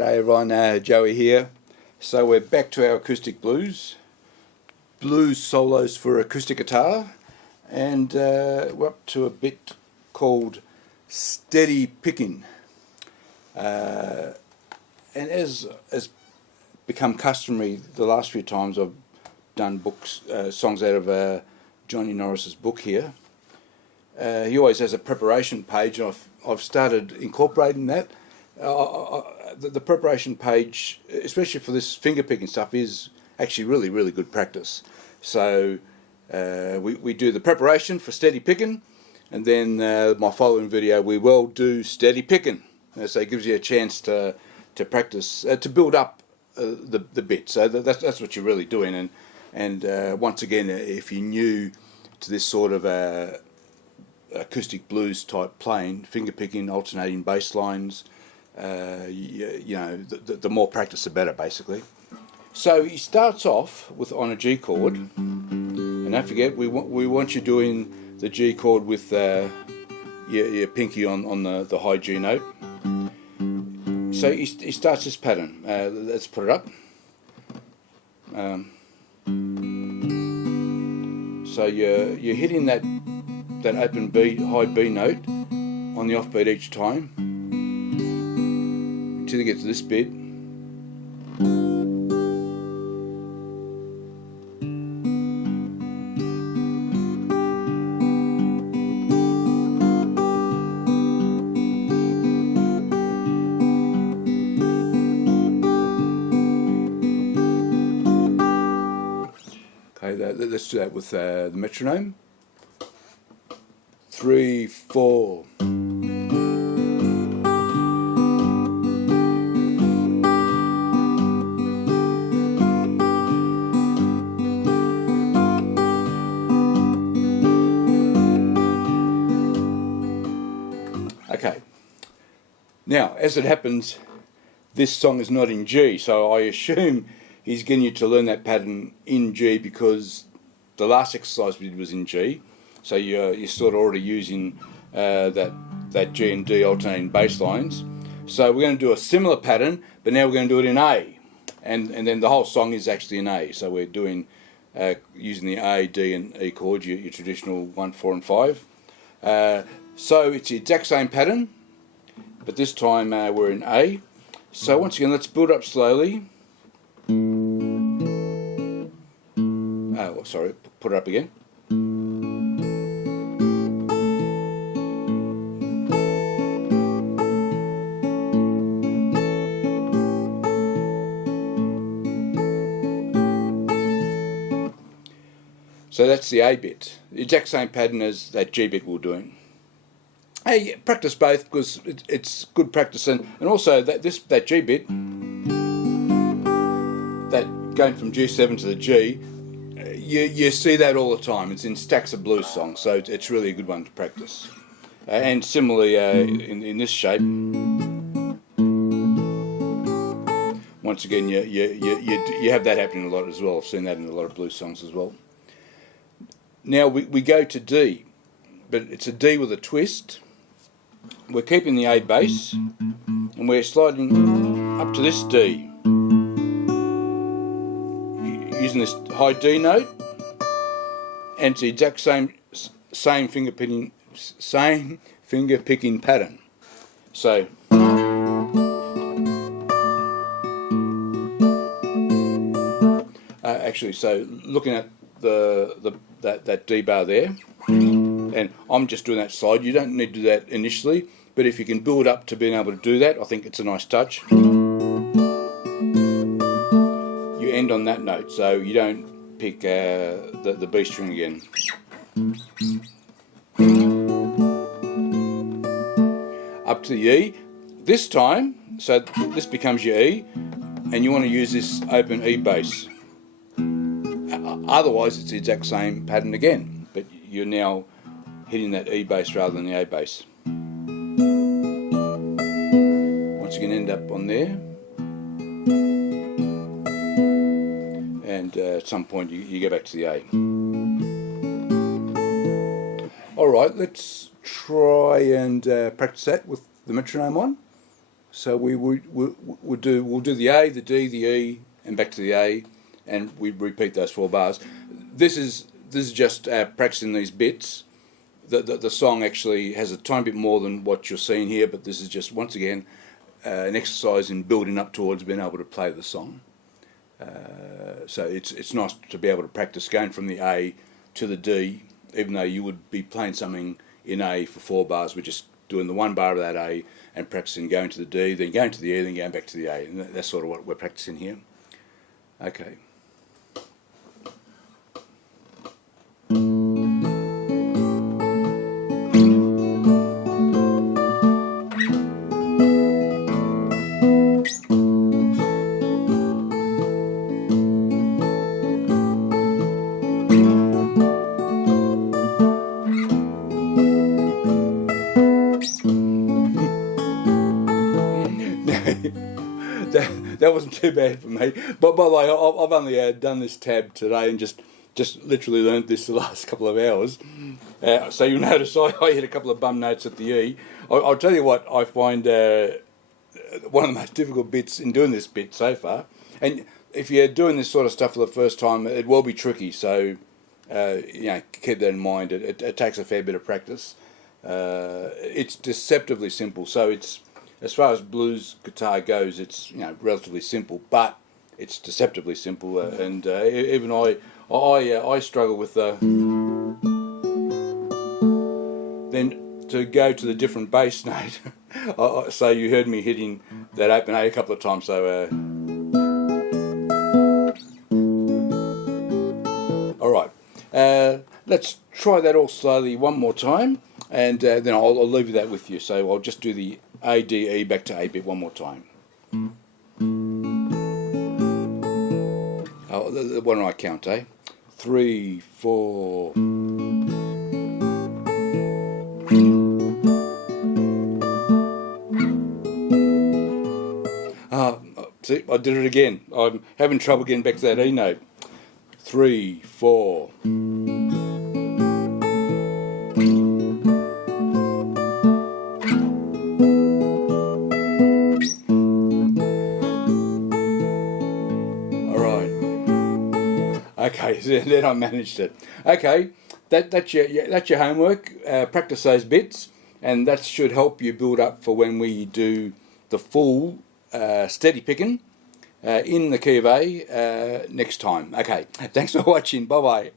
G'day everyone, Joey here. So we're back to our acoustic blues solos for acoustic guitar, and we're up to a bit called Steady Pickin. And as become customary the last few times I've done songs out of Johnny Norris's book here, he always has a preparation page, and I've started incorporating that. The preparation page, especially for this finger picking stuff, is actually really good practice. So we do the preparation for Steady Pickin', and then my following video we will do Steady Pickin'. So it gives you a chance to practice, to build up the bit. So that's what you're really doing. And once again, if you're new to this sort of acoustic blues type playing, finger picking, alternating bass lines, you know, the more practice the better, basically. So he starts off on a G chord, and don't forget we want you doing the G chord with your pinky on the high G note. So he starts this pattern. Let's put it up. So you're hitting that open B, high B note on the offbeat each time until you get to this bit. Okay, let's do that with the metronome. 3, 4. Okay. Now, as it happens, this song is not in G, so I assume he's getting you to learn that pattern in G because the last exercise we did was in G. So you're sort of already using that G and D alternating bass lines. So we're going to do a similar pattern, but now we're going to do it in A, and then the whole song is actually in A. So we're doing using the A, D, and E chords, your traditional 1, 4, and 5. So it's the exact same pattern, but this time we're in A. So once again, let's build up slowly. Oh, sorry, put it up again. So that's the A bit, the exact same pattern as that G bit we're doing. Hey, practice both because it's good practice, and also that G bit, that going from G7 to the G, you see that all the time. It's in stacks of blues songs, so it's really a good one to practice. And similarly in this shape, once again you have that happening a lot as well. I've seen that in a lot of blues songs as well. Now we go to D, but it's a D with a twist. We're keeping the A bass, and we're sliding up to this D, using this high D note, and it's the exact same finger picking pattern. So actually, so looking at that D bar there, and I'm just doing that slide. You don't need to do that initially, but if you can build up to being able to do that, I think it's a nice touch. You end on that note, so you don't pick the B string again. Up to the E this time, so this becomes your E, and you want to use this open E bass. Otherwise it's the exact same pattern again, but you're now hitting that E bass rather than the A bass. Once you can end up on there, and at some point you go back to the A. Alright, let's try and practice that with the metronome on. So we'll do the A, the D, the E, and back to the A, and we repeat those 4 bars. This is just practicing these bits. The song actually has a tiny bit more than what you're seeing here, but this is just, once again, an exercise in building up towards being able to play the song. So it's nice to be able to practice going from the A to the D, even though you would be playing something in A for 4 bars. We're just doing the 1 bar of that A and practicing going to the D, then going to the E, then going back to the A. And that's sort of what we're practicing here. Okay. That wasn't too bad for me. But by the way, I've only done this tab today and just literally learnt this the last couple of hours. So you'll notice I hit a couple of bum notes at the E. I'll tell you what I find one of the most difficult bits in doing this bit so far. And if you're doing this sort of stuff for the first time, it will be tricky. So keep that in mind. It takes a fair bit of practice. It's deceptively simple. So it's, as far as blues guitar goes, it's relatively simple, but it's deceptively simple, and even I struggle with then to go to the different bass note. So you heard me hitting that open A a couple of times. So all right, let's try that all slowly one more time, and then I'll leave that with you. So I'll just do the A, D, E back to A bit one more time. Why don't I count, 3, 4. See, I did it again. I'm having trouble getting back to that E note. 3, 4. Okay, so then I managed it. Okay, that's your homework. Practice those bits, and that should help you build up for when we do the full Steady Pickin in the key of A next time. Okay, thanks for watching. Bye bye.